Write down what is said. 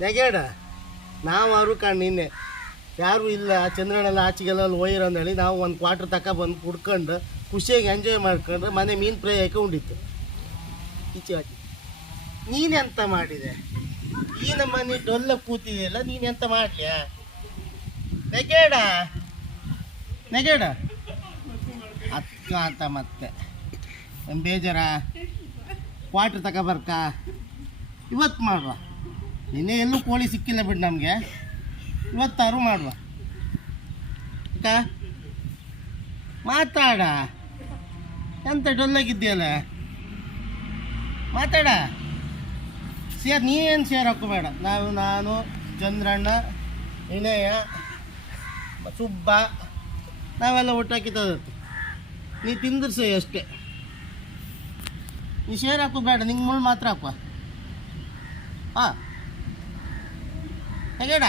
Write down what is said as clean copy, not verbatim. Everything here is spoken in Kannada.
ನೆಗೆಡ ನಾವು ಅವರು ಕಣ್ಣು ನಿನ್ನೆ ಯಾರೂ ಇಲ್ಲ ಚಂದ್ರನೆಲ್ಲ ಆಚೆಗೆಲ್ಲ ಒಯ್ಯರು ಅಂದೇಳಿ ನಾವು ಒಂದು ಕ್ವಾರ್ಟರ್ ತಕ ಬಂದು ಕುಡ್ಕೊಂಡು ಖುಷಿಯಾಗಿ ಎಂಜಾಯ್ ಮಾಡ್ಕೊಂಡ್ರೆ ಮನೆ ಮೀನು ಫ್ರೈ ಹಾಕಿ ಉಂಡಿತ್ತು ಈಚೆ ಹಾಕಿ ನೀನೆಂತ ಮಾಡಿದೆ ಈ ನಮ್ಮನೆ ಡೊಲ್ಲ ಕೂತಿದೆಯಲ್ಲ ನೀನೆಂತ ಮಾಡಲಿಯಾ ನೆಗೇಡ ನೆಗೇಡ ಅಕ್ಕ ಅಂತ ಮತ್ತೆ ಬೇಜಾರ ಕ್ವಾರ್ಟರ್ ತಕ ಬರ್ಕ ಇವತ್ತು ಮಾಡುವ ನಿನ್ನೆ ಎಲ್ಲೂ ಕೋಳಿ ಸಿಕ್ಕಿಲ್ಲ ಬಿಡು ನಮಗೆ ಇವತ್ತಾರು ಮಾಡುವ ಅಕ್ಕ ಮಾತಾಡ ಎಂತ ಡೊಲ್ಲಾಗಿದ್ದೀಯಲ್ಲ ಮಾತಾಡ ನೀನೇನು ಶೇರ್ ಹಾಕೋಬೇಡ ನಾನು ಚಂದ್ರಣ್ಣ ವಿನಯ ಸುಬ್ಬ ನಾವೆಲ್ಲ ಒಟ್ಟಾಕಿತ್ತದತ್ತು ನೀ ತಿಂದಿರ್ಸಿ ಅಷ್ಟೇ ನೀ ಶೇರ್ ಹಾಕೋಬೇಡ ನಿಂಗೆ ಮುಳ್ಳು ಮಾತ್ರ ಹಾಕುವ ಹಾಂ ಹೇಗೇಡ